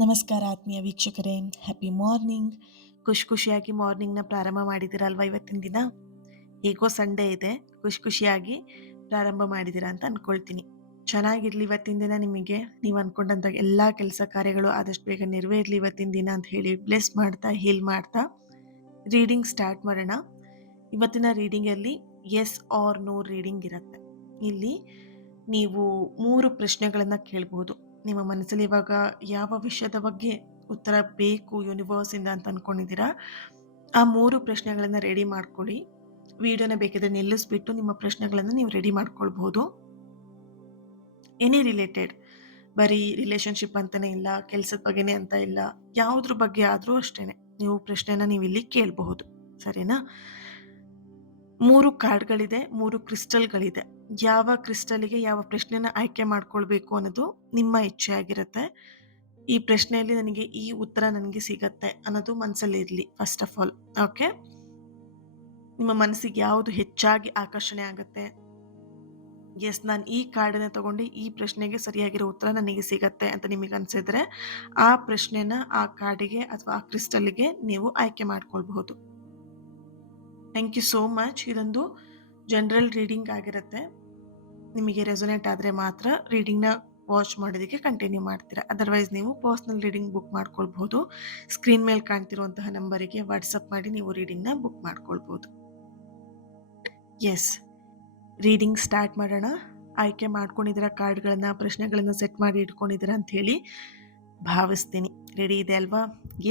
ನಮಸ್ಕಾರ ಆತ್ಮೀಯ ವೀಕ್ಷಕರೇ, ಹ್ಯಾಪಿ ಮಾರ್ನಿಂಗ್. ಖುಷಿಯಾಗಿ ಮಾರ್ನಿಂಗ್ನ ಪ್ರಾರಂಭ ಮಾಡಿದ್ದೀರಲ್ವಾ ಇವತ್ತಿನ ದಿನ? ಹೇಗೋ ಸಂಡೇ ಇದೆ, ಖುಷಿಯಾಗಿ ಪ್ರಾರಂಭ ಮಾಡಿದ್ದೀರಾ ಅಂತ ಅಂದ್ಕೊಳ್ತೀನಿ. ಚೆನ್ನಾಗಿರ್ಲಿ ಇವತ್ತಿನ ದಿನ ನಿಮಗೆ. ನೀವು ಅಂದ್ಕೊಂಡಂಥ ಎಲ್ಲ ಕೆಲಸ ಕಾರ್ಯಗಳು ಆದಷ್ಟು ಬೇಗ ನೆರವೇರಲಿ ಇವತ್ತಿನ ದಿನ ಅಂತ ಹೇಳಿ ಬ್ಲೆಸ್ ಮಾಡ್ತಾ, ಹೀಲ್ ಮಾಡ್ತಾ ರೀಡಿಂಗ್ ಸ್ಟಾರ್ಟ್ ಮಾಡೋಣ. ಇವತ್ತಿನ ರೀಡಿಂಗಲ್ಲಿ ಎಸ್ ಆರ್ ನೋ ರೀಡಿಂಗ್ ಇರುತ್ತೆ. ಇಲ್ಲಿ ನೀವು 3 ಪ್ರಶ್ನೆಗಳನ್ನು ಕೇಳ್ಬೋದು. ನಿಮ್ಮ ಮನಸ್ಸಲ್ಲಿ ಇವಾಗ ಯಾವ ವಿಷಯದ ಬಗ್ಗೆ ಉತ್ತರ ಬೇಕು ಯೂನಿವರ್ಸಿಂದ ಅಂತ ಅಂದ್ಕೊಂಡಿದ್ದೀರಾ, ಆ 3 ಪ್ರಶ್ನೆಗಳನ್ನು ರೆಡಿ ಮಾಡ್ಕೊಳ್ಳಿ. ವಿಡಿಯೋನ ಬೇಕಿದ್ರೆ ನಿಲ್ಲಿಸ್ಬಿಟ್ಟು ನಿಮ್ಮ ಪ್ರಶ್ನೆಗಳನ್ನು ನೀವು ರೆಡಿ ಮಾಡ್ಕೊಳ್ಬಹುದು. ಎನಿ ರಿಲೇಟೆಡ್, ಬರೀ ರಿಲೇಶನ್ಶಿಪ್ ಅಂತಾನೆ ಇಲ್ಲ, ಕೆಲಸದ ಬಗ್ಗೆನೇ ಅಂತ ಇಲ್ಲ, ಯಾವುದ್ರ ಬಗ್ಗೆ ಆದರೂ ಅಷ್ಟೇನೆ ನೀವು ಪ್ರಶ್ನೆನ ನೀವು ಇಲ್ಲಿ ಕೇಳಬಹುದು. ಸರಿನಾ? 3 ಕಾರ್ಡ್ಗಳಿದೆ, 3 ಕ್ರಿಸ್ಟಲ್ಗಳಿದೆ. ಯಾವ ಕ್ರಿಸ್ಟಲ್ಗೆ ಯಾವ ಪ್ರಶ್ನೆನ ಆಯ್ಕೆ ಮಾಡ್ಕೊಳ್ಬೇಕು ಅನ್ನೋದು ನಿಮ್ಮ ಇಚ್ಛೆ ಆಗಿರುತ್ತೆ. ಈ ಪ್ರಶ್ನೆಯಲ್ಲಿ ನನಗೆ ಈ ಉತ್ತರ ನನಗೆ ಸಿಗತ್ತೆ ಅನ್ನೋದು ಮನಸ್ಸಲ್ಲಿ ಇರಲಿ ಫಸ್ಟ್ ಆಫ್ ಆಲ್. ಓಕೆ, ನಿಮ್ಮ ಮನಸ್ಸಿಗೆ ಯಾವುದು ಹೆಚ್ಚಾಗಿ ಆಕರ್ಷಣೆ ಆಗುತ್ತೆ, ಎಸ್ ನಾನು ಈ ಕಾರ್ಡನ್ನ ತಗೊಂಡು ಈ ಪ್ರಶ್ನೆಗೆ ಸರಿಯಾಗಿರೋ ಉತ್ತರ ನನಗೆ ಸಿಗತ್ತೆ ಅಂತ ನಿಮಗೆ ಅನ್ಸಿದ್ರೆ ಆ ಪ್ರಶ್ನೆನ ಆ ಕಾರ್ಡಿಗೆ ಅಥವಾ ಆ ಕ್ರಿಸ್ಟಲ್ಗೆ ನೀವು ಆಯ್ಕೆ ಮಾಡ್ಕೊಳ್ಬಹುದು. Thank you so much. ಇದೊಂದು ಜನರಲ್ ರೀಡಿಂಗ್ ಆಗಿರುತ್ತೆ. ನಿಮಗೆ ರೆಸೊನೇಟ್ ಆದರೆ ಮಾತ್ರ ರೀಡಿಂಗ್ನ ವಾಚ್ ಮಾಡೋದಕ್ಕೆ ಕಂಟಿನ್ಯೂ ಮಾಡ್ತೀರಾ. ಅದರ್ವೈಸ್ ನೀವು ಪರ್ಸ್ನಲ್ ರೀಡಿಂಗ್ ಬುಕ್ ಮಾಡ್ಕೊಳ್ಬಹುದು. ಸ್ಕ್ರೀನ್ ಮೇಲೆ ಕಾಣ್ತಿರುವಂತಹ ನಂಬರಿಗೆ ವಾಟ್ಸಪ್ ಮಾಡಿ ನೀವು ರೀಡಿಂಗ್ನ ಬುಕ್ ಮಾಡ್ಕೊಳ್ಬಹುದು. ಎಸ್, ರೀಡಿಂಗ್ ಸ್ಟಾರ್ಟ್ ಮಾಡೋಣ. ಆಯ್ಕೆ ಮಾಡ್ಕೊಂಡಿದ್ದೀರಾ ಕಾರ್ಡ್ಗಳನ್ನ, ಪ್ರಶ್ನೆಗಳನ್ನು ಸೆಟ್ ಮಾಡಿ ಇಟ್ಕೊಂಡಿದ್ದೀರಾ ಅಂತ ಹೇಳಿ ಭಾವಿಸ್ತೀನಿ. ರೆಡಿ ಇದೆ ಅಲ್ವಾ?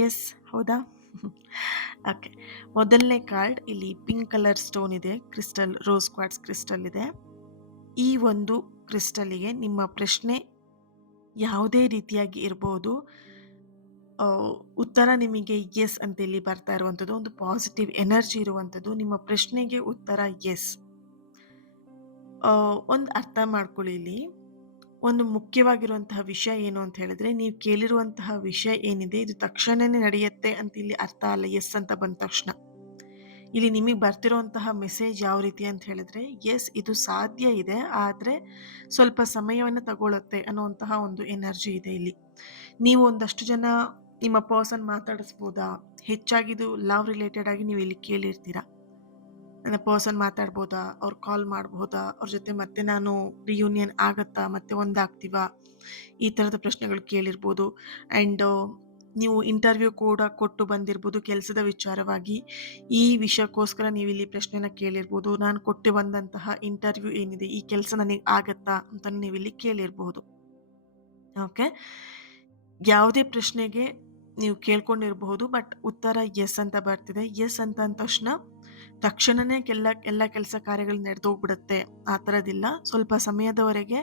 ಎಸ್, ಹೌದಾ? ಓಕೆ, ಮೊದಲನೇ ಕಾರ್ಡ್ ಇಲ್ಲಿ ಪಿಂಕ್ ಕಲರ್ ಸ್ಟೋನ್ ಇದೆ, ಕ್ರಿಸ್ಟಲ್ ರೋಸ್ ಕ್ವಾರ್ಟ್ಸ್ ಕ್ರಿಸ್ಟಲ್ ಇದೆ. ಈ ಒಂದು ಕ್ರಿಸ್ಟಲ್ಗೆ ನಿಮ್ಮ ಪ್ರಶ್ನೆ ಯಾವುದೇ ರೀತಿಯಾಗಿ ಇರ್ಬೋದು, ಉತ್ತರ ನಿಮಗೆ ಎಸ್ ಅಂತ ಇಲ್ಲಿ ಬರ್ತಾ ಇರುವಂಥದ್ದು ಒಂದು ಪಾಸಿಟಿವ್ ಎನರ್ಜಿ ಇರುವಂಥದ್ದು. ನಿಮ್ಮ ಪ್ರಶ್ನೆಗೆ ಉತ್ತರ ಎಸ್. ಒಂದು ಅರ್ಥ ಮಾಡ್ಕೊಳ್ಳಿ, ಇಲ್ಲಿ ಒಂದು ಮುಖ್ಯವಾಗಿರುವಂತಹ ವಿಷಯ ಏನು ಅಂತ ಹೇಳಿದ್ರೆ, ನೀವು ಕೇಳಿರುವಂತಹ ವಿಷಯ ಏನಿದೆ ಇದು ತಕ್ಷಣನೇ ನಡೆಯುತ್ತೆ ಅಂತ ಇಲ್ಲಿ ಅರ್ಥ ಅಲ್ಲ. ಎಸ್ ಅಂತ ಬಂದ ತಕ್ಷಣ ಇಲ್ಲಿ ನಿಮಗೆ ಬರ್ತಿರೋಂತಹ ಮೆಸೇಜ್ ಯಾವ ರೀತಿ ಅಂತ ಹೇಳಿದ್ರೆ, ಎಸ್ ಇದು ಸಾಧ್ಯ ಇದೆ, ಆದರೆ ಸ್ವಲ್ಪ ಸಮಯವನ್ನು ತಗೊಳುತ್ತೆ ಅನ್ನುವಂತಹ ಒಂದು ಎನರ್ಜಿ ಇದೆ ಇಲ್ಲಿ. ನೀವು ಒಂದಷ್ಟು ಜನ ನಿಮ್ಮ ಪರ್ಸನ್ ಮಾತಾಡಿಸ್ಬೋದಾ, ಹೆಚ್ಚಾಗಿದು ಲವ್ ರಿಲೇಟೆಡ್ ಆಗಿ ನೀವು ಇಲ್ಲಿ ಕೇಳಿರ್ತೀರಾ. ನನ್ನ ಪರ್ಸನ್ ಮಾತಾಡ್ಬೋದಾ, ಅವ್ರು ಕಾಲ್ ಮಾಡ್ಬೋದಾ, ಅವ್ರ ಜೊತೆ ಮತ್ತೆ ನಾನು ರಿಯೂನಿಯನ್ ಆಗತ್ತಾ, ಮತ್ತೆ ಒಂದಾಗ್ತೀವಾ, ಈ ಥರದ ಪ್ರಶ್ನೆಗಳು ಕೇಳಿರ್ಬೋದು. ಆ್ಯಂಡ್ ನೀವು ಇಂಟರ್ವ್ಯೂ ಕೂಡ ಕೊಟ್ಟು ಬಂದಿರ್ಬೋದು ಕೆಲಸದ ವಿಚಾರವಾಗಿ. ಈ ವಿಷಯಕ್ಕೋಸ್ಕರ ನೀವು ಇಲ್ಲಿ ಪ್ರಶ್ನೆನ ಕೇಳಿರ್ಬೋದು. ನಾನು ಕೊಟ್ಟು ಬಂದಂತಹ ಇಂಟರ್ವ್ಯೂ ಏನಿದೆ, ಈ ಕೆಲಸ ನನಗೆ ಆಗತ್ತಾ ಅಂತ ನೀವು ಇಲ್ಲಿ ಕೇಳಿರ್ಬೋದು. ಓಕೆ, ಯಾವುದೇ ಪ್ರಶ್ನೆಗೆ ನೀವು ಕೇಳ್ಕೊಂಡಿರಬಹುದು, ಬಟ್ ಉತ್ತರ ಎಸ್ ಅಂತ ಬರ್ತಿದೆ. ಎಸ್ ಅಂತ ಅಂದ ತಕ್ಷಣನೇ ಎಲ್ಲ ಕೆಲಸ ಕಾರ್ಯಗಳು ನಡೆದೋಗ್ಬಿಡುತ್ತೆ ಆ ಥರದಿಲ್ಲ. ಸ್ವಲ್ಪ ಸಮಯದವರೆಗೆ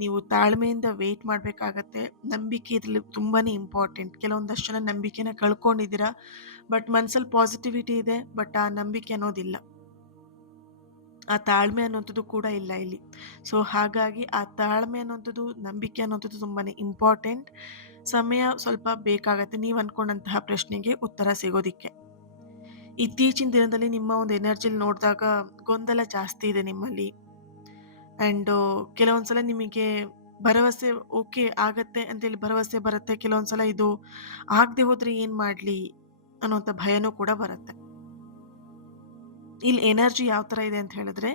ನೀವು ತಾಳ್ಮೆಯಿಂದ ವೆಯ್ಟ್ ಮಾಡಬೇಕಾಗತ್ತೆ. ನಂಬಿಕೆ ಇದರಲ್ಲಿ ತುಂಬಾ ಇಂಪಾರ್ಟೆಂಟ್. ಕೆಲವೊಂದಷ್ಟು ಜನ ನಂಬಿಕೆನ ಕಳ್ಕೊಂಡಿದ್ದೀರಾ, ಬಟ್ ಮನಸ್ಸಲ್ಲಿ ಪಾಸಿಟಿವಿಟಿ ಇದೆ, ಬಟ್ ಆ ನಂಬಿಕೆ ಅನ್ನೋದಿಲ್ಲ, ಆ ತಾಳ್ಮೆ ಅನ್ನೋಂಥದ್ದು ಕೂಡ ಇಲ್ಲ ಇಲ್ಲಿ. ಸೊ ಹಾಗಾಗಿ ಆ ತಾಳ್ಮೆ ಅನ್ನೋಂಥದ್ದು, ನಂಬಿಕೆ ಅನ್ನೋಂಥದ್ದು ತುಂಬಾ ಇಂಪಾರ್ಟೆಂಟ್. ಸಮಯ ಸ್ವಲ್ಪ ಬೇಕಾಗತ್ತೆ ನೀವು ಅಂದ್ಕೊಂಡಂತಹ ಪ್ರಶ್ನೆಗೆ ಉತ್ತರ ಸಿಗೋದಿಕ್ಕೆ. ಇತ್ತೀಚಿನ ದಿನದಲ್ಲಿ ನಿಮ್ಮ ಒಂದು ಎನರ್ಜಿಲಿ ನೋಡಿದಾಗ ಗೊಂದಲ ಜಾಸ್ತಿ ಇದೆ ನಿಮ್ಮಲ್ಲಿ. ಆ್ಯಂಡ್ ಕೆಲವೊಂದ್ಸಲ ನಿಮಗೆ ಭರವಸೆ ಓಕೆ ಆಗತ್ತೆ ಅಂತೇಳಿ ಭರವಸೆ ಬರುತ್ತೆ, ಕೆಲವೊಂದ್ಸಲ ಇದು ಆಗದೆ ಹೋದ್ರೆ ಏನು ಮಾಡಲಿ ಅನ್ನೋಂಥ ಭಯನೂ ಕೂಡ ಬರುತ್ತೆ. ಇಲ್ಲಿ ಎನರ್ಜಿ ಯಾವ ಥರ ಇದೆ ಅಂತ ಹೇಳಿದ್ರೆ,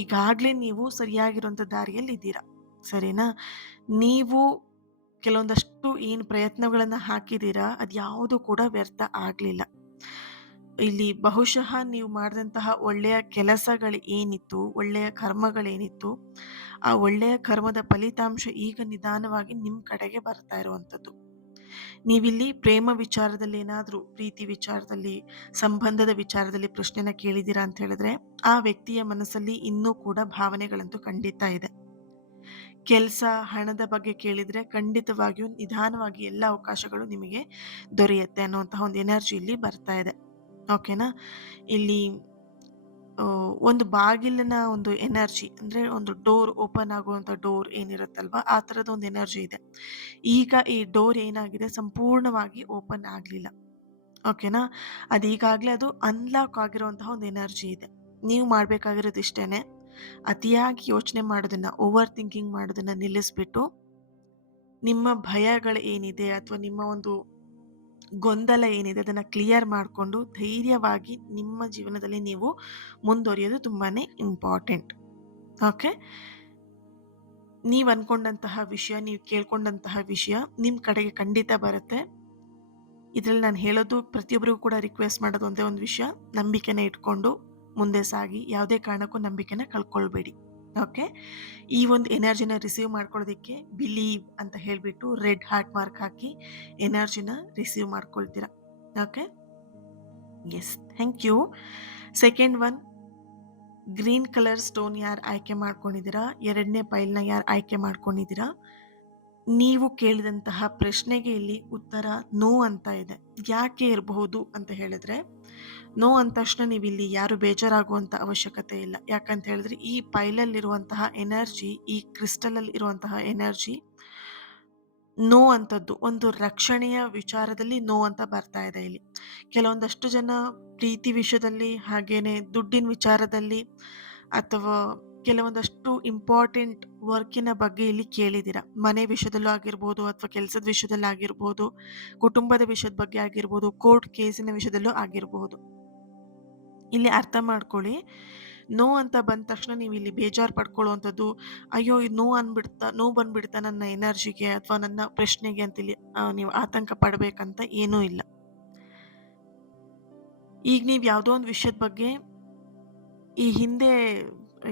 ಈಗಾಗಲೇ ನೀವು ಸರಿಯಾಗಿರುವಂಥ ದಾರಿಯಲ್ಲಿ ಇದ್ದೀರಾ. ಸರಿನಾ? ನೀವು ಕೆಲವೊಂದಷ್ಟು ಏನು ಪ್ರಯತ್ನಗಳನ್ನು ಹಾಕಿದ್ದೀರಾ, ಅದು ಯಾವುದು ಕೂಡ ವ್ಯರ್ಥ ಆಗಲಿಲ್ಲ. ಇಲ್ಲಿ ಬಹುಶಃ ನೀವು ಮಾಡಿದಂತಹ ಒಳ್ಳೆಯ ಕೆಲಸಗಳು ಏನಿತ್ತು, ಒಳ್ಳೆಯ ಕರ್ಮಗಳೇನಿತ್ತು, ಆ ಒಳ್ಳೆಯ ಕರ್ಮದ ಫಲಿತಾಂಶ ಈಗ ನಿಧಾನವಾಗಿ ನಿಮ್ಮ ಕಡೆಗೆ ಬರ್ತಾ ಇರುವಂಥದ್ದು. ನೀವಿಲ್ಲಿ ಪ್ರೇಮ ವಿಚಾರದಲ್ಲಿ ಏನಾದರೂ, ಪ್ರೀತಿ ವಿಚಾರದಲ್ಲಿ, ಸಂಬಂಧದ ವಿಚಾರದಲ್ಲಿ ಪ್ರಶ್ನೆನ ಕೇಳಿದ್ದೀರಾ ಅಂತ ಹೇಳಿದ್ರೆ, ಆ ವ್ಯಕ್ತಿಯ ಮನಸ್ಸಲ್ಲಿ ಇನ್ನೂ ಕೂಡ ಭಾವನೆಗಳಂತೂ ಖಂಡಿತ ಇದೆ. ಕೆಲಸ, ಹಣದ ಬಗ್ಗೆ ಕೇಳಿದರೆ ಖಂಡಿತವಾಗಿಯೂ ನಿಧಾನವಾಗಿ ಎಲ್ಲ ಅವಕಾಶಗಳು ನಿಮಗೆ ದೊರೆಯುತ್ತೆ ಅನ್ನುವಂತಹ ಒಂದು ಎನರ್ಜಿ ಇಲ್ಲಿ ಬರ್ತಾ ಇದೆ. ಓಕೆನಾ? ಇಲ್ಲಿ ಒಂದು ಬಾಗಿಲಿನ ಒಂದು ಎನರ್ಜಿ, ಅಂದರೆ ಒಂದು ಡೋರ್ ಓಪನ್ ಆಗುವಂಥ ಡೋರ್ ಏನಿರುತ್ತಲ್ವ, ಆ ಥರದ ಒಂದು ಎನರ್ಜಿ ಇದೆ. ಈಗ ಈ ಡೋರ್ ಏನಾಗಿದೆ, ಸಂಪೂರ್ಣವಾಗಿ ಓಪನ್ ಆಗಲಿಲ್ಲ. ಓಕೆನಾ? ಅದು ಈಗಾಗಲೇ ಅದು ಅನ್ಲಾಕ್ ಆಗಿರುವಂತಹ ಒಂದು ಎನರ್ಜಿ ಇದೆ. ನೀವು ಮಾಡಬೇಕಾಗಿರೋದು ಇಷ್ಟೇ, ಅತಿಯಾಗಿ ಯೋಚನೆ ಮಾಡೋದನ್ನು, ಓವರ್ ಥಿಂಕಿಂಗ್ ಮಾಡೋದನ್ನು ನಿಲ್ಲಿಸ್ಬಿಟ್ಟು ನಿಮ್ಮ ಭಯಗಳು ಏನಿದೆ ಅಥವಾ ನಿಮ್ಮ ಒಂದು ಗೊಂದಲ ಏನಿದೆ ಅದನ್ನ ಕ್ಲಿಯರ್ ಮಾಡಿಕೊಂಡು ಧೈರ್ಯವಾಗಿ ನಿಮ್ಮ ಜೀವನದಲ್ಲಿ ನೀವು ಮುಂದುವರಿಯೋದು ತುಂಬಾನೇ ಇಂಪಾರ್ಟೆಂಟ್. ಓಕೆ. ನೀವು ಅನ್ಕೊಂಡಂತಹ ವಿಷಯ, ನೀವು ಕೇಳ್ಕೊಂಡಂತಹ ವಿಷಯ ನಿಮ್ಮ ಕಡೆಗೆ ಖಂಡಿತ ಬರುತ್ತೆ. ಇದ್ರಲ್ಲಿ ನಾನು ಹೇಳೋದು ಪ್ರತಿಯೊಬ್ಬರಿಗೂ ಕೂಡ ರಿಕ್ವೆಸ್ಟ್ ಮಾಡೋದು ಒಂದೇ ಒಂದು ವಿಷಯ, ನಂಬಿಕೆನ ಇಟ್ಕೊಂಡು ಮುಂದೆ ಸಾಗಿ. ಯಾವುದೇ ಕಾರಣಕ್ಕೂ ನಂಬಿಕೆನ ಕಳ್ಕೊಳ್ಬೇಡಿ. ಓಕೆ. ಈ ಒಂದು ಎನರ್ಜಿನ ರಿಸೀವ್ ಮಾಡ್ಕೊಳ್ಳೋದಕ್ಕೆ ಬಿಲೀವ್ ಅಂತ ಹೇಳ್ಬಿಟ್ಟು ರೆಡ್ ಹಾರ್ಟ್ ಮಾರ್ಕ್ ಹಾಕಿ ಎನರ್ಜಿನ ರಿಸೀವ್ ಮಾಡ್ಕೊಳ್ತೀರಾ. Okay. Yes, thank you. Second one, green colour stone ಯಾರು ಆಯ್ಕೆ ಮಾಡ್ಕೊಂಡಿದ್ದೀರಾ, ಎರಡನೇ ಪೈಲ್ನ ಯಾರು ಆಯ್ಕೆ ಮಾಡ್ಕೊಂಡಿದ್ದೀರಾ, ನೀವು ಕೇಳಿದಂತಹ ಪ್ರಶ್ನೆಗೆ ಇಲ್ಲಿ ಉತ್ತರ ನೋ ಅಂತ ಇದೆ. ಯಾಕೆ ಇರಬಹುದು ಅಂತ ಹೇಳಿದ್ರೆ, ನೋ ಅಂದ ತಕ್ಷಣ ನೀವು ಇಲ್ಲಿ ಯಾರು ಬೇಜಾರಾಗುವಂತ ಅವಶ್ಯಕತೆ ಇಲ್ಲ. ಯಾಕಂತ ಹೇಳಿದ್ರೆ ಈ ಪೈಲಲ್ಲಿರುವಂತಹ ಎನರ್ಜಿ, ಈ ಕ್ರಿಸ್ಟಲ್ ಅಲ್ಲಿ ಇರುವಂತಹ ಎನರ್ಜಿ ನೋ ಅಂತದ್ದು ಒಂದು ರಕ್ಷಣೆಯ ವಿಚಾರದಲ್ಲಿ ನೋ ಅಂತ ಬರ್ತಾ ಇದೆ ಇಲ್ಲಿ. ಕೆಲವೊಂದಷ್ಟು ಜನ ಪ್ರೀತಿ ವಿಷಯದಲ್ಲಿ, ಹಾಗೇನೆ ದುಡ್ಡಿನ ವಿಚಾರದಲ್ಲಿ, ಅಥವಾ ಕೆಲವೊಂದಷ್ಟು ಇಂಪಾರ್ಟೆಂಟ್ ವರ್ಕಿನ ಬಗ್ಗೆ ಇಲ್ಲಿ ಕೇಳಿದ್ದೀರಾ. ಮನೆ ವಿಷಯದಲ್ಲೂ ಆಗಿರ್ಬೋದು, ಅಥವಾ ಕೆಲಸದ ವಿಷಯದಲ್ಲಿ ಆಗಿರ್ಬೋದು, ಕುಟುಂಬದ ವಿಷಯದ ಬಗ್ಗೆ ಆಗಿರ್ಬೋದು, ಕೋರ್ಟ್ ಕೇಸಿನ ವಿಷಯದಲ್ಲೂ ಆಗಿರಬಹುದು. ಇಲ್ಲಿ ಅರ್ಥ ಮಾಡ್ಕೊಳ್ಳಿ, ನೋ ಅಂತ ಬಂದ ತಕ್ಷಣ ನೀವು ಇಲ್ಲಿ ಬೇಜಾರು ಪಡ್ಕೊಳ್ಳುವಂಥದ್ದು, ಅಯ್ಯೋ ಇದು ನೋ ಬಂದ್ಬಿಡ್ತಾ ನನ್ನ ಎನರ್ಜಿಗೆ ಅಥವಾ ನನ್ನ ಪ್ರಶ್ನೆಗೆ ಅಂತ ಇಲ್ಲಿ ನೀವು ಆತಂಕ ಪಡಬೇಕಂತ ಏನೂ ಇಲ್ಲ. ಈಗ ನೀವು ಯಾವುದೋ ಒಂದು ವಿಷಯದ ಬಗ್ಗೆ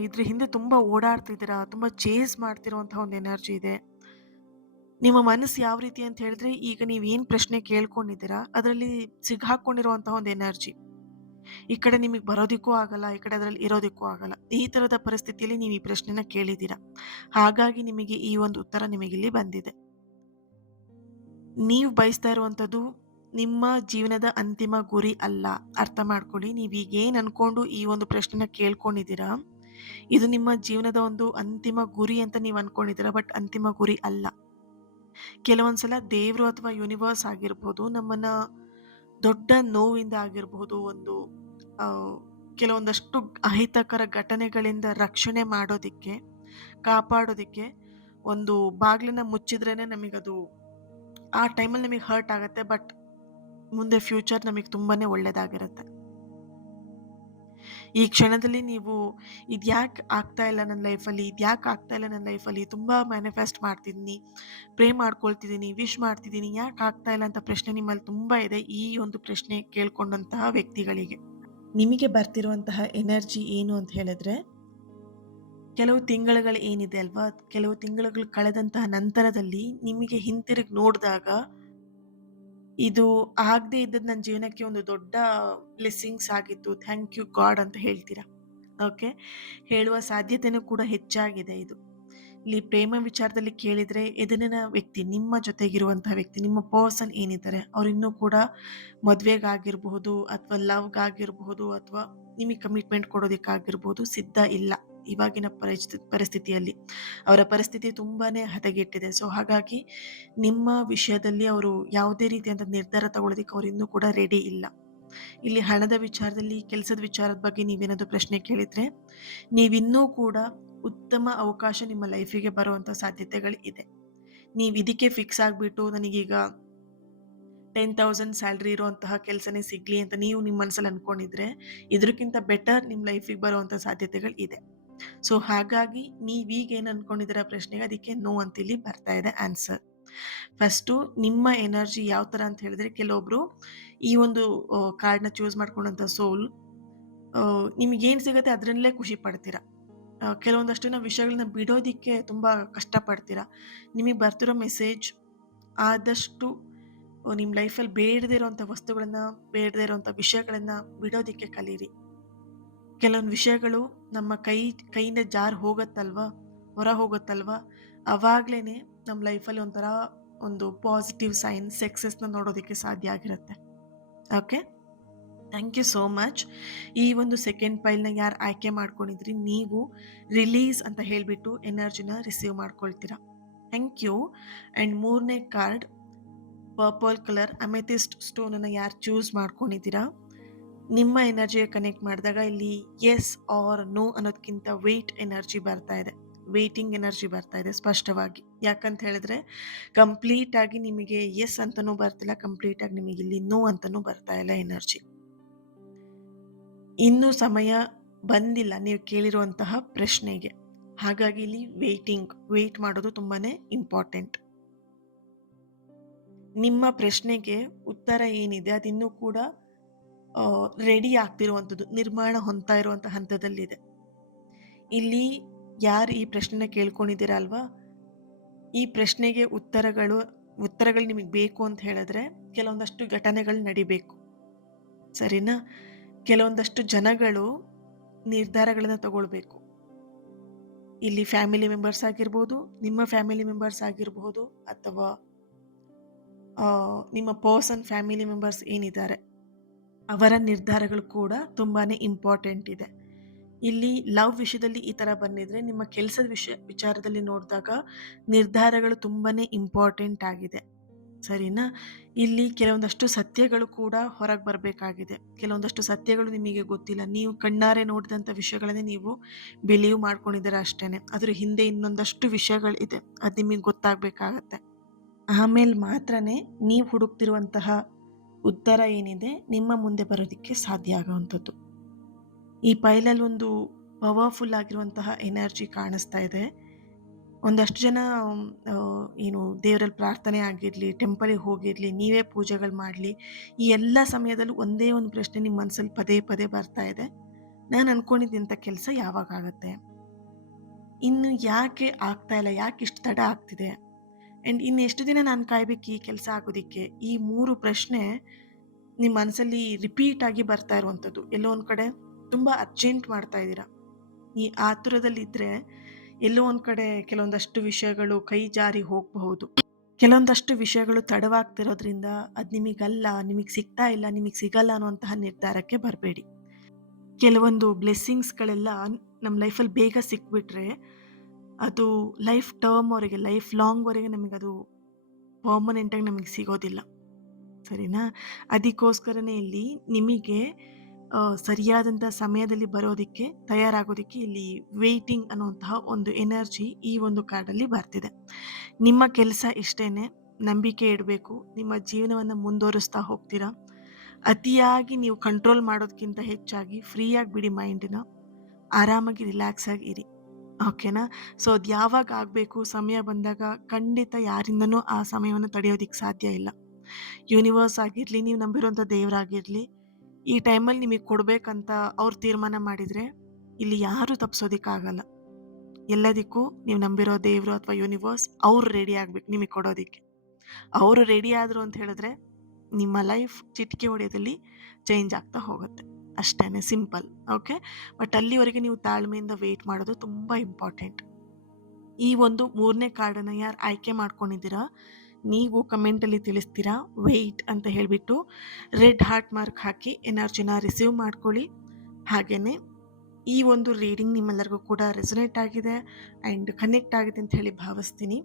ಇದ್ರ ಹಿಂದೆ ತುಂಬಾ ಓಡಾಡ್ತಿದ್ದೀರಾ, ತುಂಬಾ ಚೇಸ್ ಮಾಡ್ತಿರುವಂತಹ ಒಂದು ಎನರ್ಜಿ ಇದೆ. ನಿಮ್ಮ ಮನಸ್ಸು ಯಾವ ರೀತಿ ಅಂತ ಹೇಳಿದ್ರೆ, ಈಗ ನೀವು ಏನ್ ಪ್ರಶ್ನೆ ಕೇಳ್ಕೊಂಡಿದ್ದೀರಾ ಅದರಲ್ಲಿ ಸಿಗಾಕೊಂಡಿರುವಂತಹ ಒಂದು ಎನರ್ಜಿ. ಈ ಕಡೆ ನಿಮಗೆ ಬರೋದಿಕ್ಕೂ ಆಗಲ್ಲ, ಈ ಕಡೆ ಅದರಲ್ಲಿ ಇರೋದಿಕ್ಕೂ ಆಗಲ್ಲ. ಈ ತರದ ಪರಿಸ್ಥಿತಿಯಲ್ಲಿ ನೀವು ಈ ಪ್ರಶ್ನೆನ ಕೇಳಿದ್ದೀರಾ. ಹಾಗಾಗಿ ನಿಮಗೆ ಈ ಒಂದು ಉತ್ತರ ನಿಮಗಿಲ್ಲಿ ಬಂದಿದೆ. ನೀವು ಬಯಸ್ತಾ ಇರುವಂಥದ್ದು ನಿಮ್ಮ ಜೀವನದ ಅಂತಿಮ ಗುರಿ ಅಲ್ಲ. ಅರ್ಥ ಮಾಡ್ಕೊಳ್ಳಿ, ನೀವು ಈಗ ಏನ್ ಅನ್ಕೊಂಡು ಈ ಒಂದು ಪ್ರಶ್ನೆನ ಕೇಳ್ಕೊಂಡಿದ್ದೀರಾ, ಇದು ನಿಮ್ಮ ಜೀವನದ ಒಂದು ಅಂತಿಮ ಗುರಿ ಅಂತ ನೀವು ಅನ್ಕೊಂಡಿದ್ದೀರಾ. ಬಟ್ ಅಂತಿಮ ಗುರಿ ಅಲ್ಲ. ಕೆಲವೊಂದ್ಸಲ ದೇವರು ಅಥವಾ ಯೂನಿವರ್ಸ್ ಆಗಿರ್ಬೋದು, ನಮ್ಮನ್ನ ದೊಡ್ಡ ನೋವಿಂದ ಆಗಿರಬಹುದು, ಒಂದು ಕೆಲವೊಂದಷ್ಟು ಅಹಿತಕರ ಘಟನೆಗಳಿಂದ ರಕ್ಷಣೆ ಮಾಡೋದಿಕ್ಕೆ, ಕಾಪಾಡೋದಿಕ್ಕೆ ಒಂದು ಬಾಗಿಲನ್ನ ಮುಚ್ಚಿದ್ರೇನೆ ನಮಗದು ಆ ಟೈಮಲ್ಲಿ ನಮಗೆ ಹರ್ಟ್ ಆಗುತ್ತೆ. ಬಟ್ ಮುಂದೆ ಫ್ಯೂಚರ್ ನಮಗೆ ತುಂಬಾನೇ ಒಳ್ಳೇದಾಗಿರುತ್ತೆ. ಈ ಕ್ಷಣದಲ್ಲಿ ನೀವು ಇದ್ಯಾಕೆ ಆಗ್ತಾ ಇಲ್ಲ ನನ್ನ ಲೈಫಲ್ಲಿ, ಇದ್ಯಾಕೆ ಆಗ್ತಾ ಇಲ್ಲ ನನ್ನ ಲೈಫಲ್ಲಿ, ತುಂಬಾ ಮ್ಯಾನಿಫೆಸ್ಟ್ ಮಾಡ್ತಿದ್ದೀನಿ, ಪ್ರೇ ಮಾಡ್ಕೊಳ್ತಿದ್ದೀನಿ, ವಿಶ್ ಮಾಡ್ತಿದ್ದೀನಿ, ಯಾಕೆ ಆಗ್ತಾ ಇಲ್ಲ ಅಂತ ಪ್ರಶ್ನೆ ನಿಮ್ಮಲ್ಲಿ ತುಂಬಾ ಇದೆ. ಈ ಒಂದು ಪ್ರಶ್ನೆ ಕೇಳ್ಕೊಂಡಂತಹ ವ್ಯಕ್ತಿಗಳಿಗೆ ನಿಮಗೆ ಬರ್ತಿರುವಂತಹ ಎನರ್ಜಿ ಏನು ಅಂತ ಹೇಳಿದ್ರೆ, ಕೆಲವು ತಿಂಗಳುಗಳು ಏನಿದೆ ಅಲ್ವಾ, ಕೆಲವು ತಿಂಗಳುಗಳು ಕಳೆದಂತಹ ನಂತರದಲ್ಲಿ ನಿಮಗೆ ಹಿಂತಿರುಗಿ ನೋಡಿದಾಗ ಇದು ಆಗದೆ ಇದ್ದದ್ದು ನನ್ನ ಜೀವನಕ್ಕೆ ಒಂದು ದೊಡ್ಡ ಬ್ಲೆಸ್ಸಿಂಗ್ಸ್ ಆಗಿತ್ತು, ಥ್ಯಾಂಕ್ ಯು ಗಾಡ್ ಅಂತ ಹೇಳ್ತೀರಾ. ಓಕೆ. ಹೇಳುವ ಸಾಧ್ಯತೆನೂ ಕೂಡ ಹೆಚ್ಚಾಗಿದೆ ಇದು. ಇಲ್ಲಿ ಪ್ರೇಮ ವಿಚಾರದಲ್ಲಿ ಕೇಳಿದ್ರೆ, ಎದುರಿನ ವ್ಯಕ್ತಿ, ನಿಮ್ಮ ಜೊತೆಗಿರುವಂತಹ ವ್ಯಕ್ತಿ, ನಿಮ್ಮ ಪರ್ಸನ್ ಏನಿದ್ದಾರೆ ಅವ್ರು ಇನ್ನೂ ಕೂಡ ಮದ್ವೆಗಾಗಿರ್ಬಹುದು, ಅಥವಾ ಲವ್ಗಾಗಿರ್ಬಹುದು, ಅಥವಾ ನಿಮಗೆ ಕಮಿಟ್ಮೆಂಟ್ ಕೊಡೋದಕ್ಕಾಗಿರ್ಬಹುದು ಸಿದ್ಧ ಇಲ್ಲ ಇವಾಗಿನ ಪರಿಸ್ಥಿತಿಯಲ್ಲಿ. ಅವರ ಪರಿಸ್ಥಿತಿ ತುಂಬಾನೇ ಹದಗೆಟ್ಟಿದೆ. ಸೊ ಹಾಗಾಗಿ ನಿಮ್ಮ ವಿಷಯದಲ್ಲಿ ಅವರು ಯಾವುದೇ ರೀತಿಯಂತ ನಿರ್ಧಾರ ತಗೊಳ್ಳೋದಕ್ಕೆ ಅವ್ರು ಇನ್ನೂ ಕೂಡ ರೆಡಿ ಇಲ್ಲ. ಇಲ್ಲಿ ಹಣದ ವಿಚಾರದಲ್ಲಿ, ಕೆಲಸದ ವಿಚಾರದ ಬಗ್ಗೆ ನೀವೇನಾದ್ರು ಪ್ರಶ್ನೆ ಕೇಳಿದ್ರೆ, ನೀವಿನ್ನೂ ಕೂಡ ಉತ್ತಮ ಅವಕಾಶ ನಿಮ್ಮ ಲೈಫಿಗೆ ಬರುವಂತ ಸಾಧ್ಯತೆಗಳು ಇದೆ. ನೀವು ಇದಕ್ಕೆ ಫಿಕ್ಸ್ ಆಗ್ಬಿಟ್ಟು ನನಗೀಗ 10,000 ಸ್ಯಾಲ್ರಿ ಇರುವಂತಹ ಕೆಲಸನೇ ಸಿಗ್ಲಿ ಅಂತ ನೀವು ನಿಮ್ಮ ಮನಸ್ಸಲ್ಲಿ ಅನ್ಕೊಂಡಿದ್ರೆ, ಇದಕ್ಕಿಂತ ಬೆಟರ್ ನಿಮ್ಮ ಲೈಫಿಗೆ ಬರುವಂತ ಸಾಧ್ಯತೆಗಳು ಇದೆ. ಸೊ ಹಾಗಾಗಿ ನೀವೀಗ ಏನ್ ಅನ್ಕೊಂಡಿದ್ದೀರಾ ಪ್ರಶ್ನೆಗೆ, ಅದಕ್ಕೆ ನೋ ಅಂತ ಇಲ್ಲಿ ಬರ್ತಾ ಇದೆ ಆನ್ಸರ್. ಫಸ್ಟು ನಿಮ್ಮ ಎನರ್ಜಿ ಯಾವ ತರ ಅಂತ ಹೇಳಿದ್ರೆ, ಕೆಲವೊಬ್ರು ಈ ಒಂದು ಕಾರ್ಡ್ನ ಚೂಸ್ ಮಾಡ್ಕೊಂಡಂತ ಸೋಲ್, ನಿಮ್ಗೇನ್ ಸಿಗುತ್ತೆ ಅದರಲ್ಲೇ ಖುಷಿ ಪಡ್ತೀರಾ. ಕೆಲವೊಂದಷ್ಟು ವಿಷಯಗಳನ್ನ ಬಿಡೋದಿಕ್ಕೆ ತುಂಬಾ ಕಷ್ಟಪಡ್ತೀರಾ. ನಿಮಗೆ ಬರ್ತಿರೋ ಮೆಸೇಜ್, ಆದಷ್ಟು ನಿಮ್ಮ ಲೈಫಲ್ಲಿ ಬೇಡದೇ ಇರೋಂಥ ವಸ್ತುಗಳನ್ನ, ಬೇಡದೇ ಇರೋಂಥ ವಿಷಯಗಳನ್ನ ಬಿಡೋದಿಕ್ಕೆ ಕಲೀರಿ. ಕೆಲವೊಂದು ವಿಷಯಗಳು ನಮ್ಮ ಕೈಯಿಂದ ಜಾರ್ ಹೋಗತ್ತಲ್ವಾ, ಹೊರ ಹೋಗುತ್ತಲ್ವಾ, ಅವಾಗ್ಲೇನೆ ನಮ್ಮ ಲೈಫಲ್ಲಿ ಒಂಥರ ಒಂದು ಪಾಸಿಟಿವ್ ಸೈನ್, ಸಕ್ಸಸ್ನ ನೋಡೋದಕ್ಕೆ ಸಾಧ್ಯ ಆಗಿರುತ್ತೆ. Okay. Thank you so much. ಈ ಒಂದು ಸೆಕೆಂಡ್ ಪೈಲ್ನ ಯಾರು ಆಯ್ಕೆ ಮಾಡ್ಕೊಂಡಿದ್ರಿ, ನೀವು ರಿಲೀಸ್ ಅಂತ ಹೇಳ್ಬಿಟ್ಟು ಎನರ್ಜಿನ ರಿಸೀವ್ ಮಾಡ್ಕೊಳ್ತೀರಾ. Thank you. ಅಂಡ್ ಮೂರನೇ card, purple colour amethyst stone ಅನ್ನ ಯಾರು ಚೂಸ್ ಮಾಡ್ಕೊಂಡಿದ್ದೀರಾ, ನಿಮ್ಮ ಎನರ್ಜಿಗೆ ಕನೆಕ್ಟ್ ಮಾಡಿದಾಗ ಇಲ್ಲಿ ಎಸ್ ಆರ್ ನೋ ಅನ್ನೋದಕ್ಕಿಂತ ವೇಟ್ ಎನರ್ಜಿ ಬರ್ತಾ ಇದೆ, ವೇಟಿಂಗ್ ಎನರ್ಜಿ ಬರ್ತಾ ಇದೆ ಸ್ಪಷ್ಟವಾಗಿ. ಯಾಕಂತ ಹೇಳಿದ್ರೆ ಕಂಪ್ಲೀಟಾಗಿ ನಿಮಗೆ ಎಸ್ ಅಂತಲೂ ಬರ್ತಿಲ್ಲ, ಕಂಪ್ಲೀಟಾಗಿ ನಿಮಗೆ ಇಲ್ಲಿ ನೋ ಅಂತಲೂ ಬರ್ತಾ ಇಲ್ಲ ಎನರ್ಜಿ. ಇನ್ನೂ ಸಮಯ ಬಂದಿಲ್ಲ ನೀವು ಕೇಳಿರುವಂತಹ ಪ್ರಶ್ನೆಗೆ. ಹಾಗಾಗಿ ಇಲ್ಲಿ ವೆಯ್ಟ್ ಮಾಡೋದು ತುಂಬಾ ಇಂಪಾರ್ಟೆಂಟ್. ನಿಮ್ಮ ಪ್ರಶ್ನೆಗೆ ಉತ್ತರ ಏನಿದೆ ಅದಿನ್ನೂ ಕೂಡ ರೆಡಿ ಆಗ್ತಿರುವಂಥದ್ದು, ನಿರ್ಮಾಣ ಹೊಂದ್ತಾ ಇರುವಂಥ ಹಂತದಲ್ಲಿದೆ. ಇಲ್ಲಿ ಯಾರು ಈ ಪ್ರಶ್ನೆನ ಕೇಳ್ಕೊಂಡಿದ್ದೀರಾ ಅಲ್ವಾ, ಈ ಪ್ರಶ್ನೆಗೆ ಉತ್ತರಗಳು ನಿಮಗೆ ಬೇಕು ಅಂತ ಹೇಳಿದ್ರೆ ಕೆಲವೊಂದಷ್ಟು ಘಟನೆಗಳು ನಡಿಬೇಕು, ಸರಿನಾ? ಕೆಲವೊಂದಷ್ಟು ಜನಗಳು ನಿರ್ಧಾರಗಳನ್ನ ತಗೊಳ್ಬೇಕು. ಇಲ್ಲಿ ಫ್ಯಾಮಿಲಿ ಮೆಂಬರ್ಸ್ ಆಗಿರ್ಬೋದು, ನಿಮ್ಮ ಫ್ಯಾಮಿಲಿ ಮೆಂಬರ್ಸ್ ಆಗಿರ್ಬೋದು, ಅಥವಾ ನಿಮ್ಮ ಫ್ಯಾಮಿಲಿ ಮೆಂಬರ್ಸ್ ಏನಿದ್ದಾರೆ ಅವರ ನಿರ್ಧಾರಗಳು ಕೂಡ ತುಂಬಾನೇ ಇಂಪಾರ್ಟೆಂಟ್ ಇದೆ. ಇಲ್ಲಿ ಲವ್ ವಿಷಯದಲ್ಲಿ ಈ ಥರ ಬಂದಿದ್ರೆ, ನಿಮ್ಮ ಕೆಲಸದ ವಿಚಾರದಲ್ಲಿ ನೋಡಿದಾಗ ನಿರ್ಧಾರಗಳು ತುಂಬಾನೇ ಇಂಪಾರ್ಟೆಂಟ್ ಆಗಿದೆ, ಸರಿನಾ? ಇಲ್ಲಿ ಕೆಲವೊಂದಷ್ಟು ಸತ್ಯಗಳು ಕೂಡ ಹೊರಗೆ ಬರಬೇಕಾಗಿದೆ. ಕೆಲವೊಂದಷ್ಟು ಸತ್ಯಗಳು ನಿಮಗೆ ಗೊತ್ತಿಲ್ಲ, ನೀವು ಕಣ್ಣಾರೆ ನೋಡಿದಂಥ ವಿಷಯಗಳನ್ನೇ ನೀವು ಬಿಲೀವ್ ಮಾಡ್ಕೊಂಡಿದ್ದೀರ ಅಷ್ಟೇ. ಅದ್ರ ಹಿಂದೆ ಇನ್ನೊಂದಷ್ಟು ವಿಷಯಗಳಿದೆ, ಅದು ನಿಮಗೆ ಗೊತ್ತಾಗಬೇಕಾಗತ್ತೆ. ಆಮೇಲೆ ಮಾತ್ರನೇ ನೀವು ಹುಡುಕ್ತಿರುವಂತಹ ಉತ್ತರ ಏನಿದೆ ನಿಮ್ಮ ಮುಂದೆ ಬರೋದಕ್ಕೆ ಸಾಧ್ಯ ಆಗುವಂಥದ್ದು. ಈ ಪೈಲಲ್ಲಿ ಒಂದು ಪವರ್ಫುಲ್ ಆಗಿರುವಂತಹ ಎನರ್ಜಿ ಕಾಣಿಸ್ತಾ ಇದೆ. ಒಂದಷ್ಟು ಜನ ಏನು ದೇವರಲ್ಲಿ ಪ್ರಾರ್ಥನೆ ಆಗಿರಲಿ, ಟೆಂಪಲಿಗೆ ಹೋಗಿರಲಿ, ನೀವೇ ಪೂಜೆಗಳು ಮಾಡಲಿ, ಈ ಎಲ್ಲ ಸಮಯದಲ್ಲೂ ಒಂದೇ ಒಂದು ಪ್ರಶ್ನೆ ನಿಮ್ಮ ಮನಸ್ಸಲ್ಲಿ ಪದೇ ಪದೇ ಬರ್ತಾ ಇದೆ, ನಾನು ಅಂದ್ಕೊಂಡಿದ್ದಂಥ ಕೆಲಸ ಯಾವಾಗ ಆಗುತ್ತೆ, ಇನ್ನು ಯಾಕೆ ಆಗ್ತಾ ಇಲ್ಲ, ಯಾಕೆ ಇಷ್ಟು ತಡ ಆಗ್ತಿದೆ, ಆ್ಯಂಡ್ ಇನ್ನು ಎಷ್ಟು ದಿನ ನಾನು ಕಾಯ್ಬೇಕು ಈ ಕೆಲಸ ಆಗೋದಕ್ಕೆ. ಈ 3 ಪ್ರಶ್ನೆ ನಿಮ್ಮ ಮನಸ್ಸಲ್ಲಿ ರಿಪೀಟ್ ಆಗಿ ಬರ್ತಾ ಇರುವಂಥದ್ದು. ಎಲ್ಲೋ ಒಂದು ಕಡೆ ತುಂಬ ಅರ್ಜೆಂಟ್ ಮಾಡ್ತಾ ಇದ್ದೀರಾ, ಈ ಆತುರದಲ್ಲಿದ್ದರೆ ಎಲ್ಲೋ ಒಂದು ಕಡೆ ಕೆಲವೊಂದಷ್ಟು ವಿಷಯಗಳು ಕೈ ಜಾರಿ ಹೋಗಬಹುದು. ಕೆಲವೊಂದಷ್ಟು ವಿಷಯಗಳು ತಡವಾಗ್ತಿರೋದ್ರಿಂದ ಅದು ನಿಮಗೆ ಸಿಗ್ತಾ ಇಲ್ಲ, ನಿಮಗೆ ಸಿಗಲ್ಲ ಅನ್ನುವಂತಹ ನಿರ್ಧಾರಕ್ಕೆ ಬರಬೇಡಿ. ಕೆಲವೊಂದು ಬ್ಲೆಸ್ಸಿಂಗ್ಸ್ಗಳೆಲ್ಲ ನಮ್ಮ ಲೈಫಲ್ಲಿ ಬೇಗ ಸಿಕ್ಬಿಟ್ರೆ ಅದು ಲೈಫ್ ಟರ್ಮ್ವರೆಗೆ, ಲೈಫ್ ಲಾಂಗ್ವರೆಗೆ ನಮಗದು ಪರ್ಮನೆಂಟಾಗಿ ನಮಗೆ ಸಿಗೋದಿಲ್ಲ, ಸರಿನಾ? ಅದಕ್ಕೋಸ್ಕರನೇ ಇಲ್ಲಿ ನಿಮಗೆ ಸರಿಯಾದಂಥ ಸಮಯದಲ್ಲಿ ಬರೋದಕ್ಕೆ, ತಯಾರಾಗೋದಕ್ಕೆ ಇಲ್ಲಿ ವೇಟಿಂಗ್ ಅನ್ನುವಂತಹ ಒಂದು ಎನರ್ಜಿ ಈ ಒಂದು ಕಾರ್ಡಲ್ಲಿ ಬರ್ತಿದೆ. ನಿಮ್ಮ ಕೆಲಸ ಇಷ್ಟೇ, ನಂಬಿಕೆ ಇಡಬೇಕು, ನಿಮ್ಮ ಜೀವನವನ್ನು ಮುಂದುವರಿಸ್ತಾ ಹೋಗ್ತೀರಾ. ಅತಿಯಾಗಿ ನೀವು ಕಂಟ್ರೋಲ್ ಮಾಡೋದಕ್ಕಿಂತ ಹೆಚ್ಚಾಗಿ ಫ್ರೀಯಾಗಿ ಬಿಡಿ ಮೈಂಡನ್ನ, ಆರಾಮಾಗಿ ರಿಲ್ಯಾಕ್ಸ್ ಆಗಿ ಇರಿ, ಓಕೆನಾ? ಸೊ ಅದು ಯಾವಾಗ ಆಗಬೇಕು, ಸಮಯ ಬಂದಾಗ ಖಂಡಿತ ಯಾರಿಂದನೂ ಆ ಸಮಯವನ್ನು ತಡೆಯೋದಕ್ಕೆ ಸಾಧ್ಯ ಇಲ್ಲ. ಯೂನಿವರ್ಸ್ ಆಗಿರಲಿ, ನೀವು ನಂಬಿರುವಂಥ ದೇವರಾಗಿರಲಿ, ಈ ಟೈಮಲ್ಲಿ ನಿಮಗೆ ಕೊಡಬೇಕಂತ ಅವ್ರು ತೀರ್ಮಾನ ಮಾಡಿದರೆ ಇಲ್ಲಿ ಯಾರೂ ತಪ್ಪಿಸೋದಕ್ಕಾಗಲ್ಲ. ಎಲ್ಲದಕ್ಕೂ ನೀವು ನಂಬಿರೋ ದೇವರು ಅಥವಾ ಯೂನಿವರ್ಸ್ ಅವ್ರು ರೆಡಿ ಆಗಬೇಕು ನಿಮಗೆ ಕೊಡೋದಕ್ಕೆ. ಅವರು ರೆಡಿ ಆದರು ಅಂತ ಹೇಳಿದ್ರೆ ನಿಮ್ಮ ಲೈಫ್ ಚಿಟಿಕೆ ಹೊಡೆಯೋದಲ್ಲಿ ಚೇಂಜ್ ಆಗ್ತಾ ಹೋಗುತ್ತೆ, ಅಷ್ಟೇ, ಸಿಂಪಲ್, ಓಕೆ? ಬಟ್ ಅಲ್ಲಿವರೆಗೆ ನೀವು ತಾಳ್ಮೆಯಿಂದ ವೆಯ್ಟ್ ಮಾಡೋದು ತುಂಬ ಇಂಪಾರ್ಟೆಂಟ್. ಈ ಒಂದು 3ನೇ ಕಾರ್ಡನ್ನು ಯಾರು ಆಯ್ಕೆ ಮಾಡ್ಕೊಂಡಿದ್ದೀರಾ ನೀವು ಕಮೆಂಟಲ್ಲಿ ತಿಳಿಸ್ತೀರಾ ವೆಯ್ಟ್ ಅಂತ ಹೇಳಿಬಿಟ್ಟು ರೆಡ್ ಹಾರ್ಟ್ ಮಾರ್ಕ್ ಹಾಕಿ ಎನರ್ಜಿನ ರಿಸೀವ್ ಮಾಡ್ಕೊಳ್ಳಿ. ಹಾಗೆಯೇ ಈ ಒಂದು ರೀಡಿಂಗ್ ನಿಮ್ಮೆಲ್ಲರಿಗೂ ಕೂಡ ರೆಸೊನೇಟ್ ಆಗಿದೆ ಆ್ಯಂಡ್ ಕನೆಕ್ಟ್ ಆಗಿದೆ ಅಂತ ಹೇಳಿ ಭಾವಿಸ್ತೀನಿ.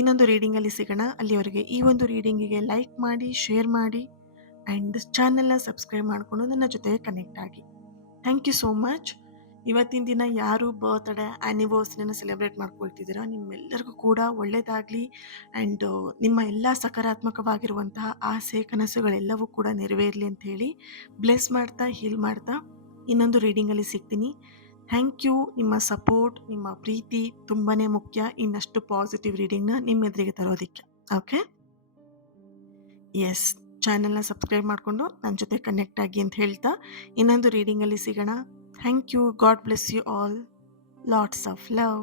ಇನ್ನೊಂದು ರೀಡಿಂಗಲ್ಲಿ ಸಿಗೋಣ. ಅಲ್ಲಿವರೆಗೆ ಈ ಒಂದು ರೀಡಿಂಗಿಗೆ ಲೈಕ್ ಮಾಡಿ, ಶೇರ್ ಮಾಡಿ ಆ್ಯಂಡ್ ಚಾನೆಲ್ನ ಸಬ್ಸ್ಕ್ರೈಬ್ ಮಾಡಿಕೊಂಡು ನನ್ನ ಜೊತೆ ಕನೆಕ್ಟ್ ಆಗಿ. Thank you so much. ಇವತ್ತಿನ ದಿನ ಯಾರು ಬರ್ತ್ಡೇ ಆ್ಯನಿವರ್ಸರಿನ ಸೆಲೆಬ್ರೇಟ್ ಮಾಡ್ಕೊಳ್ತಿದ್ದೀರಾ ನಿಮ್ಮೆಲ್ಲರಿಗೂ ಕೂಡ ಒಳ್ಳೆಯದಾಗಲಿ ಆ್ಯಂಡ್ ನಿಮ್ಮ ಎಲ್ಲ ಸಕಾರಾತ್ಮಕವಾಗಿರುವಂತಹ ಆಸೆ ಕನಸುಗಳೆಲ್ಲವೂ ಕೂಡ ನೆರವೇರಲಿ ಅಂತ ಹೇಳಿ ಬ್ಲೆಸ್ ಮಾಡ್ತಾ, ಹೀಲ್ ಮಾಡ್ತಾ ಇನ್ನೊಂದು ರೀಡಿಂಗಲ್ಲಿ ಸಿಗ್ತೀನಿ. Thank you. ನಿಮ್ಮ ಸಪೋರ್ಟ್, ನಿಮ್ಮ ಪ್ರೀತಿ ತುಂಬಾ ಮುಖ್ಯ ಇನ್ನಷ್ಟು ಪಾಸಿಟಿವ್ ರೀಡಿಂಗ್ನ ನಿಮ್ಮ ಎದುರಿಗೆ ತರೋದಕ್ಕೆ, ಓಕೆ? ಎಸ್, ಚಾನೆಲ್ನ ಸಬ್ಸ್ಕ್ರೈಬ್ ಮಾಡಿಕೊಂಡು ನನ್ನ ಜೊತೆ ಕನೆಕ್ಟ್ ಆಗಿ ಅಂತ ಹೇಳ್ತಾ ಇನ್ನೊಂದು ರೀಡಿಂಗಲ್ಲಿ ಸಿಗೋಣ. Thank you. God bless you all. Lots of love.